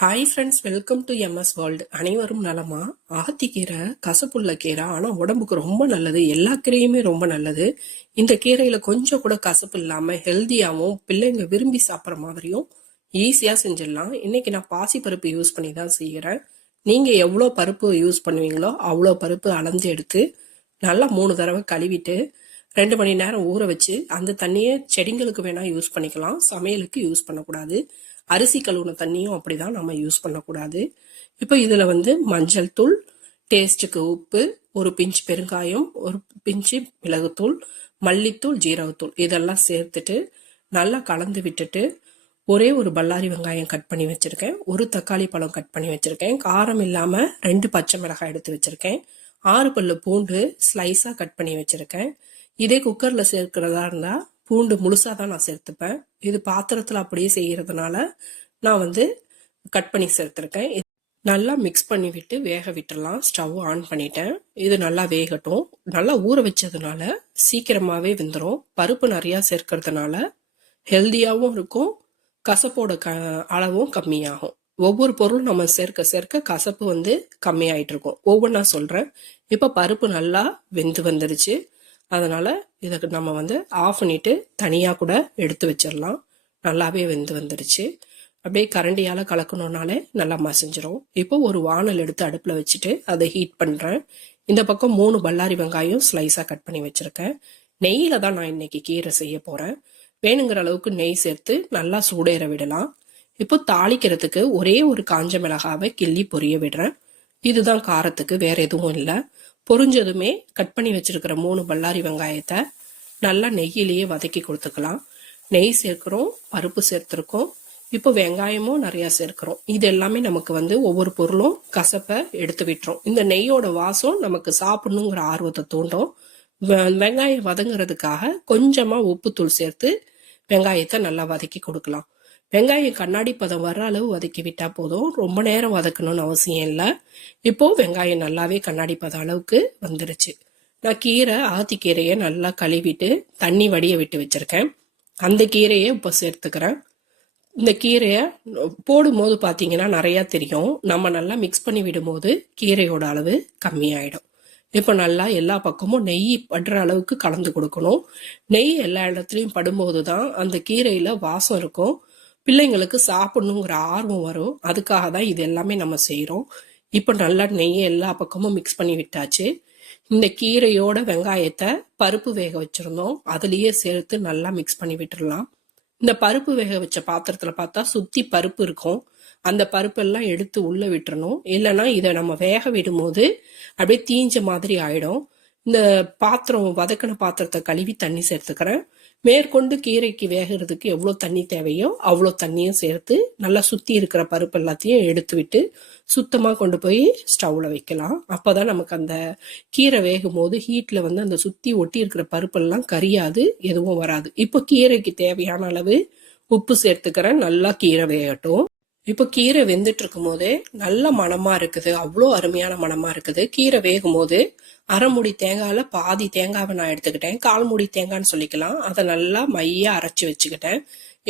Hi friends, welcome to MS world. அனைவரும் நலமா? அகத்திக்கீரை கசப்புள்ள கீரை, ஆனால் உடம்புக்கு ரொம்ப நல்லது. எல்லா கீரையுமே ரொம்ப நல்லது. இந்த கீரையில் கொஞ்சம் கூட கசப்பு இல்லாமல் ஹெல்த்தியாகவும் பிள்ளைங்க விரும்பி சாப்பிட்ற மாதிரியும் ஈஸியாக செஞ்சிடலாம். இன்னைக்கு நான் பாசி பருப்பு யூஸ் பண்ணி தான் செய்கிறேன். நீங்கள் எவ்வளோ பருப்பு யூஸ் பண்ணுவீங்களோ அவ்வளோ பருப்பு அளந்து எடுத்து நல்லா 3 தடவை கழுவிட்டு 2 மணி நேரம் ஊற வச்சு அந்த தண்ணியை செடிங்களுக்கு வேணால் யூஸ் பண்ணிக்கலாம், சமையலுக்கு யூஸ் பண்ணக்கூடாது. அரிசி கழுவுன தண்ணியும் அப்படிதான் நம்ம யூஸ் பண்ணக்கூடாது. இப்போ இதில் மஞ்சள் தூள், டேஸ்ட்டுக்கு உப்பு, ஒரு பிஞ்சு பெருங்காயம், ஒரு பிஞ்சு மிளகுத்தூள், மல்லித்தூள், ஜீரகத்தூள் இதெல்லாம் சேர்த்துட்டு நல்லா கலந்து விட்டுட்டு ஒரே ஒரு பல்லாரி வெங்காயம் கட் பண்ணி வச்சுருக்கேன், ஒரு தக்காளி பழம் கட் பண்ணி வச்சுருக்கேன், காரம் இல்லாமல் 2 பச்சை மிளகாய் எடுத்து வச்சுருக்கேன், 6 பல்லு பூண்டு ஸ்லைஸாக கட் பண்ணி வச்சுருக்கேன். இதே குக்கரில் சேர்க்கிறதா இருந்தால் பூண்டு முழுசாக தான் நான் சேர்த்துப்பேன். இது பாத்திரத்தில் அப்படியே செய்கிறதுனால நான் கட் பண்ணி சேர்த்துருக்கேன். நல்லா மிக்ஸ் பண்ணி விட்டு வேக விட்டுடலாம். ஸ்டவ் ஆன் பண்ணிட்டேன். இது நல்லா வேகட்டும். நல்லா ஊற வச்சதுனால சீக்கிரமாகவே வெந்துடும். பருப்பு நிறையா சேர்க்கறதுனால ஹெல்த்தியாகவும் இருக்கும், கசப்போட அளவும் கம்மியாகும். ஒவ்வொரு பொருளும் நம்ம சேர்க்க சேர்க்க கசப்பு கம்மியாயிட்டு இருக்கும். ஒவ்வொன்றா சொல்கிறேன். இப்போ பருப்பு நல்லா வெந்து வந்துருச்சு. அதனால் இதை நம்ம ஆஃப் பண்ணிவிட்டு தனியாக கூட எடுத்து வச்சிடலாம். நல்லாவே வெந்து வந்துடுச்சு. அப்படியே கரண்டியால் கலக்கணுன்னாலே நல்லா மசிஞ்சிரும். இப்போ ஒரு வானல் எடுத்து அடுப்பில் வச்சுட்டு அதை ஹீட் பண்ணுறேன். இந்த பக்கம் 3 பல்லாரி வெங்காயம் ஸ்லைஸாக கட் பண்ணி வச்சுருக்கேன். நெய்யில் தான் நான் இன்னைக்கு கீரை செய்ய போகிறேன். வேணுங்கிற அளவுக்கு நெய் சேர்த்து நல்லா சூடேற விடலாம். இப்போ தாளிக்கிறதுக்கு ஒரே ஒரு காஞ்ச மிளகாவை கிள்ளி பொரிய விடுறேன். இதுதான் காரத்துக்கு, வேற எதுவும் இல்லை. பொரிஞ்சதுமே கட் பண்ணி வச்சிருக்கிற 3 பல்லாரி வெங்காயத்தை நல்லா நெய்யிலேயே வதக்கி கொடுத்துக்கலாம். நெய் சேர்க்கிறோம், பருப்பு சேர்த்துருக்கோம், இப்போ வெங்காயமும் நிறையா சேர்க்கிறோம். இது எல்லாமே நமக்கு ஒவ்வொரு பொருளும் கசப்பை எடுத்து விட்டுரும். இந்த நெய்யோட வாசம் நமக்கு சாப்பிடணுங்கிற ஆர்வத்தை தூண்டும். வெங்காயம் வதங்குறதுக்காக கொஞ்சமாக உப்புத்தூள் சேர்த்து வெங்காயத்தை நல்லா வதக்கி கொடுக்கலாம். வெங்காயம் கண்ணாடி பதம் வர்ற அளவு வதக்கி விட்டா போதும், ரொம்ப நேரம் வதக்கணும்னு அவசியம் இல்லை. இப்போ வெங்காயம் நல்லாவே கண்ணாடி பதம் அளவுக்கு வந்துருச்சு. நான் அகத்திக்கீரையை நல்லா கழுவிட்டு தண்ணி வடிய விட்டு வச்சிருக்கேன். அந்த கீரையை இப்போ சேர்த்துக்கிறேன். இந்த கீரையை போடும்போது பார்த்தீங்கன்னா நிறையா தெரியும். நம்ம நல்லா மிக்ஸ் பண்ணி விடும்போது கீரையோட அளவு கம்மியாயிடும். இப்போ நல்லா எல்லா பக்கமும் நெய் படுற அளவுக்கு கலந்து கொடுக்கணும். நெய் எல்லா இடத்துலையும் படும்போது தான் அந்த கீரையில் வாசம் இருக்கும், பிள்ளைங்களுக்கு சாப்பிடணுங்கிற ஆர்வம் வரும். அதுக்காக தான் இது எல்லாமே நம்ம செய்கிறோம். இப்போ நல்லா நெய்யை எல்லா பக்கமும் மிக்ஸ் பண்ணி விட்டாச்சு. இந்த கீரையோட வெங்காயத்தை பருப்பு வேக வச்சுருந்தோம், அதுலேயே சேர்த்து நல்லா மிக்ஸ் பண்ணி விட்டுடலாம். இந்த பருப்பு வேக வச்ச பாத்திரத்தில் பார்த்தா சுற்றி பருப்பு இருக்கும். அந்த பருப்பெல்லாம் எடுத்து உள்ளே விட்டுறணும். இல்லைன்னா இதை நம்ம வேக விடும்போது அப்படியே தீஞ்ச மாதிரி ஆயிடும். இந்த பாத்திரம் வதக்கின பாத்திரத்தை கழுவி தண்ணி சேர்த்துக்கிறேன். மேற்கொண்டு கீரைக்கு வேகிறதுக்கு எவ்வளோ தண்ணி தேவையோ அவ்வளோ தண்ணியும் சேர்த்து நல்லா சுற்றி இருக்கிற பருப்பு எல்லாத்தையும் எடுத்து விட்டு சுத்தமாக கொண்டு போய் ஸ்டவ்வில் வைக்கலாம். அப்போ தான் நமக்கு அந்த கீரை வேகும் போது ஹீட்டில் அந்த சுற்றி ஒட்டி இருக்கிற பருப்பெல்லாம் கரியாது, எதுவும் வராது. இப்போ கீரைக்கு தேவையான அளவு உப்பு சேர்த்துக்கிறேன். நல்லா கீரை வேகட்டும். இப்போ கீரை வெந்துட்டு இருக்கும் போதே நல்ல மணமா இருக்குது, அவ்வளோ அருமையான மணமா இருக்குது. கீரை வேகும் போது அரை மூடி தேங்காயில் பாதி தேங்காவை நான் எடுத்துக்கிட்டேன், 1/4 மூடி தேங்காய்னு சொல்லிக்கலாம். அதை நல்லா மையா அரைச்சி வச்சுக்கிட்டேன்.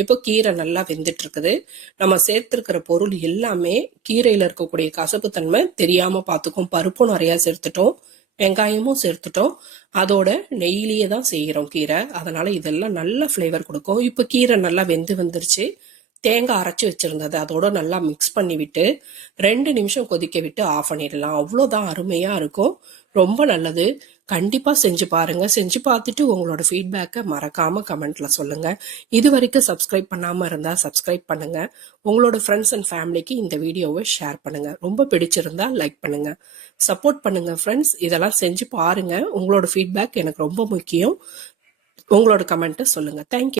இப்போ கீரை நல்லா வெந்துட்டு இருக்குது. நம்ம சேர்த்துருக்கிற பொருள் எல்லாமே கீரையில் இருக்கக்கூடிய கசப்பு தன்மை தெரியாம பார்த்துக்கும். பருப்பும் நிறையா சேர்த்துட்டோம், வெங்காயமும் சேர்த்துட்டோம், அதோட நெய்யிலேயே தான் செய்கிறோம் கீரை. அதனால இதெல்லாம் நல்ல ஃப்ளேவர் கொடுக்கும். இப்போ கீரை நல்லா வெந்து வந்துருச்சு. தேங்காய் அரைச்சி வச்சிருந்தது அதோட நல்லா மிக்ஸ் பண்ணி விட்டு 2 நிமிஷம் கொதிக்க விட்டு ஆஃப் பண்ணிடலாம். அவ்வளோதான், அருமையா இருக்கும், ரொம்ப நல்லது. கண்டிப்பா செஞ்சு பாருங்க. செஞ்சு பார்த்துட்டு உங்களோட ஃபீட்பேக்கை மறக்காம கமெண்ட்ல சொல்லுங்க. இது வரைக்கும் சப்ஸ்கிரைப் பண்ணாம இருந்தா சப்ஸ்கிரைப் பண்ணுங்க. உங்களோட ஃப்ரெண்ட்ஸ் அண்ட் ஃபேமிலிக்கு இந்த வீடியோவை ஷேர் பண்ணுங்க. ரொம்ப பிடிச்சிருந்தா லைக் பண்ணுங்க, சப்போர்ட் பண்ணுங்க ஃப்ரெண்ட்ஸ். இதெல்லாம் செஞ்சு பாருங்க. உங்களோட ஃபீட்பேக் எனக்கு ரொம்ப முக்கியம். உங்களோட கமெண்ட்டை சொல்லுங்க. தேங்க்யூ.